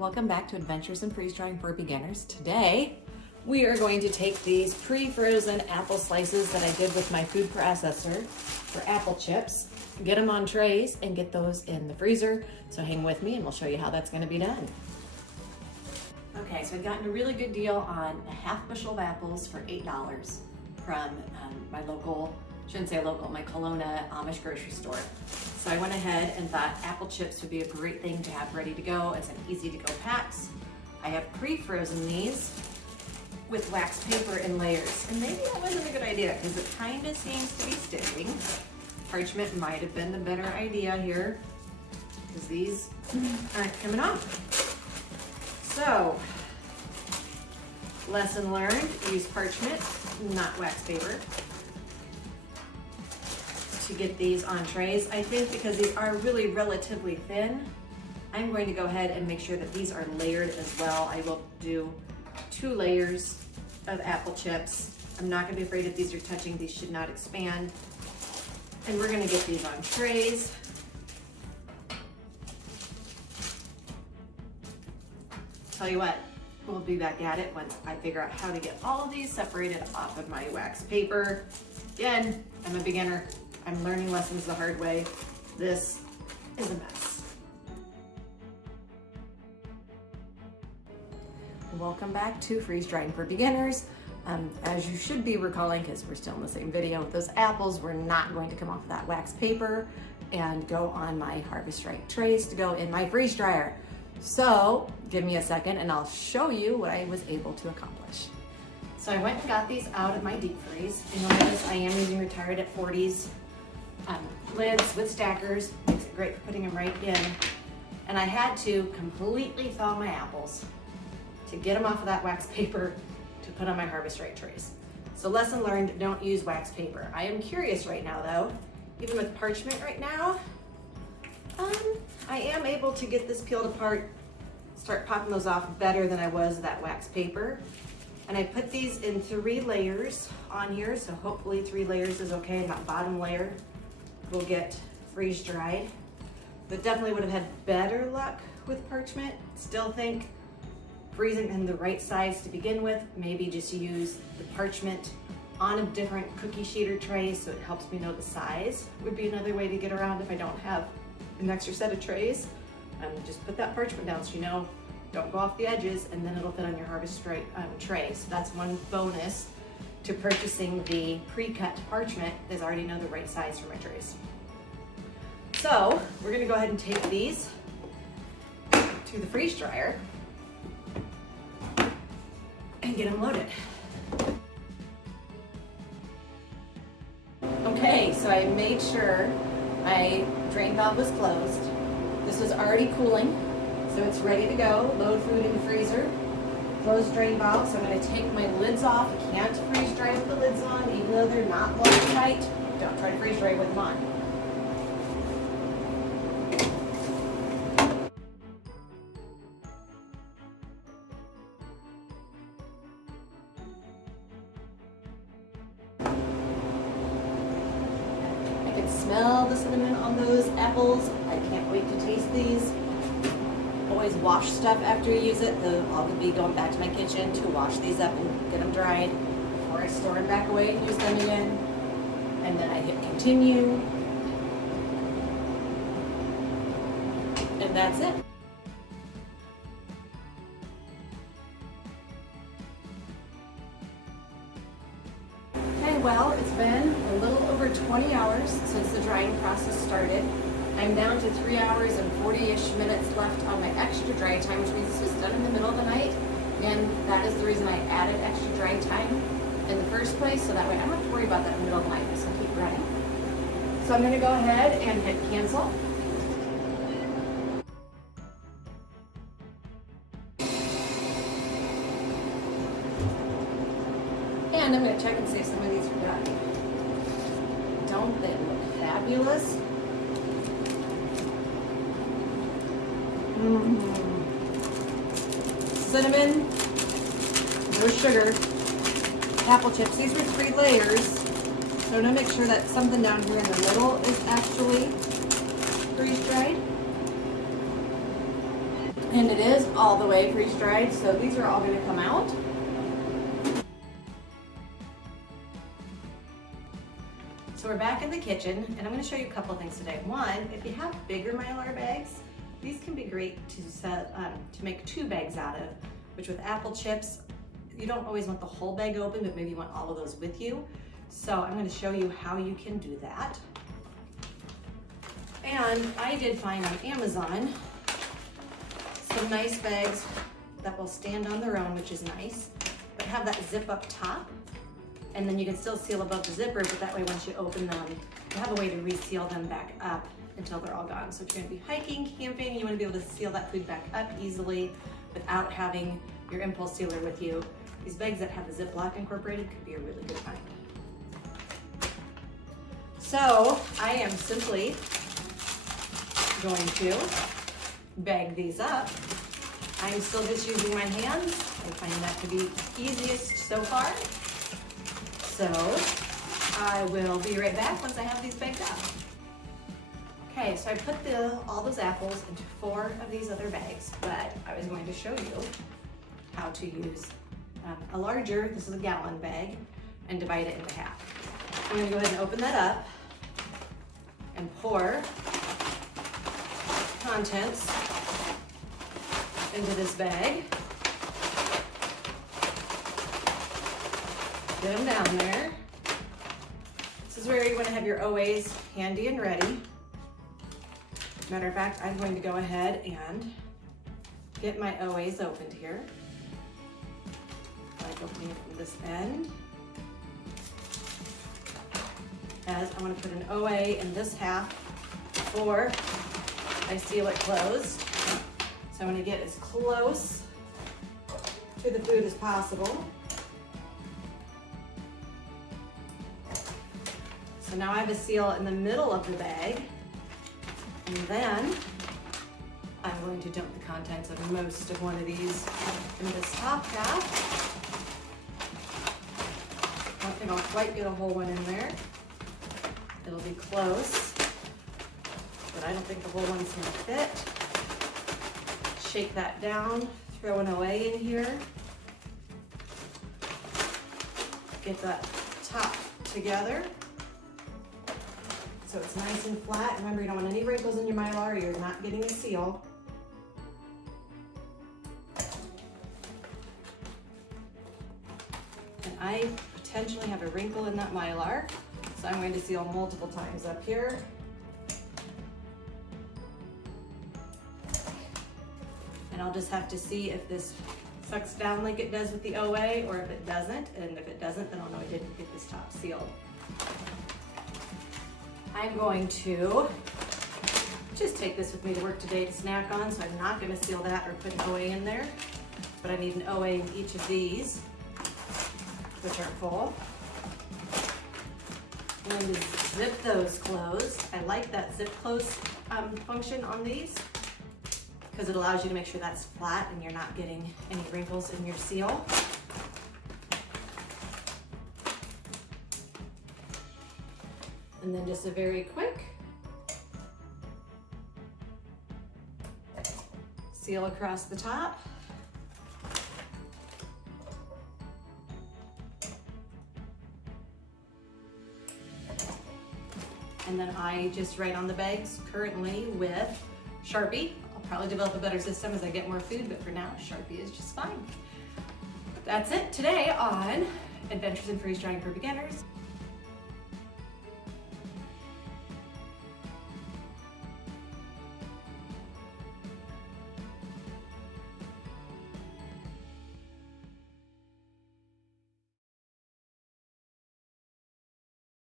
Welcome back to Adventures in Freeze Drying for Beginners. Today, we are going to take these pre-frozen apple slices that I did with my food processor for apple chips, get them on trays, and get those in the freezer. So hang with me and we'll show you how that's going to be done. Okay, so I've gotten a really good deal on a half bushel of apples for $8 from my local, shouldn't say local, my Kelowna Amish grocery store. So I went ahead and thought apple chips would be a great thing to have ready to go as an easy to go packs. I have pre-frozen these with wax paper in layers. And maybe that wasn't a good idea because it kind of seems to be sticking. Parchment might have been the better idea here because these aren't coming off. So, lesson learned, use parchment, not wax paper, to get these on trays. I think because these are really relatively thin, I'm going to go ahead and make sure that these are layered as well. I will do 2 layers of apple chips. I'm not gonna be afraid if these are touching, these should not expand. And we're gonna get these on trays. Tell you what, we'll be back at it once I figure out how to get all of these separated off of my wax paper. Again, I'm a beginner. I'm learning lessons the hard way. This is a mess. Welcome back to Freeze Drying for Beginners. As you should be recalling, because we're still in the same video, those apples were not going to come off of that wax paper and go on my Harvest Right trays to go in my freeze dryer. So give me a second and I'll show you what I was able to accomplish. So I went and got these out of my deep freeze. You notice I am using retired at 40s lids with stackers. Makes it great for putting them right in. And I had to completely thaw my apples to get them off of that wax paper to put on my Harvest Right trays. So lesson learned, don't use wax paper. I am curious right now though, even with parchment right now, I am able to get this peeled apart, start popping those off better than I was that wax paper. And I put these in 3 layers on here, so hopefully 3 layers is okay, and that bottom layer will get freeze dried. But definitely would have had better luck with parchment. Still think freezing them the right size to begin with, maybe just use the parchment on a different cookie sheeter tray so it helps me know the size would be another way to get around if I don't have an extra set of trays. Just put that parchment down so you know, don't go off the edges, and then it'll fit on your Harvest Right tray. So that's one bonus to purchasing the pre-cut parchment, is I already know the right size for my trays. So we're gonna go ahead and take these to the freeze dryer and get them loaded. Okay, so I made sure my drain valve was closed. This was already cooling, so it's ready to go. Load food in the freezer. Close drain valve, so I'm gonna take my lids off. You can't freeze dry with the lids on, even though they're not watertight. Don't try to freeze dry with them on. Smell the cinnamon on those apples. I can't wait to taste these. Always wash stuff after you use it. I'll be going back to my kitchen to wash these up and get them dried before I store them back away and use them again. And then I hit continue. And that's it. Well, it's been a little over 20 hours since the drying process started. I'm down to 3 hours and 40-ish minutes left on my extra dry time, which means this was done in the middle of the night. And that is the reason I added extra dry time in the first place, so that way I don't have to worry about that in the middle of the night. This will keep running. So I'm going to go ahead and hit cancel. And I'm going to check and see if some of these are done. Don't they look fabulous? Cinnamon, no sugar, apple chips. These were 3 layers. So I'm going to make sure that something down here in the middle is actually freeze dried. And it is all the way freeze dried, so these are all gonna come out. So we're back in the kitchen, and I'm gonna show you a couple of things today. One, if you have bigger mylar bags, these can be great to make 2 bags out of, which with apple chips, you don't always want the whole bag open, but maybe you want all of those with you. So I'm gonna show you how you can do that. And I did find on Amazon some nice bags that will stand on their own, which is nice, but have that zip up top. And then you can still seal above the zipper, but that way once you open them, you have a way to reseal them back up until they're all gone. So if you're gonna be hiking, camping, you wanna be able to seal that food back up easily without having your impulse sealer with you. These bags that have the Ziploc incorporated could be a really good find. So I am simply going to bag these up. I'm still just using my hands. I find that to be easiest so far. So I will be right back once I have these bagged up. Okay, so I put all those apples into 4 of these other bags, but I was going to show you how to use a larger, this is a gallon bag, and divide it into half. I'm gonna go ahead and open that up and pour contents into this bag. Get them down there. This is where you want to have your OAs handy and ready. Matter of fact, I'm going to go ahead and get my OAs opened here. Like opening it from this end. As I want to put an OA in this half before I seal it closed. So I'm going to get as close to the food as possible. So now I have a seal in the middle of the bag, and then I'm going to dump the contents of most of one of these in this top half. I don't think I'll quite get a whole one in there. It'll be close, but I don't think the whole one's gonna fit. Shake that down, throw an OA in here. Get that top together. So it's nice and flat. Remember, you don't want any wrinkles in your mylar or you're not getting a seal. And I potentially have a wrinkle in that mylar, so I'm going to seal multiple times up here. And I'll just have to see if this sucks down like it does with the OA or if it doesn't. And if it doesn't, then I'll know I didn't get this top sealed. I'm going to just take this with me to work today to snack on, so I'm not going to seal that or put an OA in there, but I need an OA in each of these, which are full. I'm going to zip those closed. I like that zip close function on these because it allows you to make sure that's flat and you're not getting any wrinkles in your seal. And then just a very quick seal across the top. And then I just write on the bags currently with Sharpie. I'll probably develop a better system as I get more food, but for now, Sharpie is just fine. That's it today on Adventures in Freeze Drying for Beginners.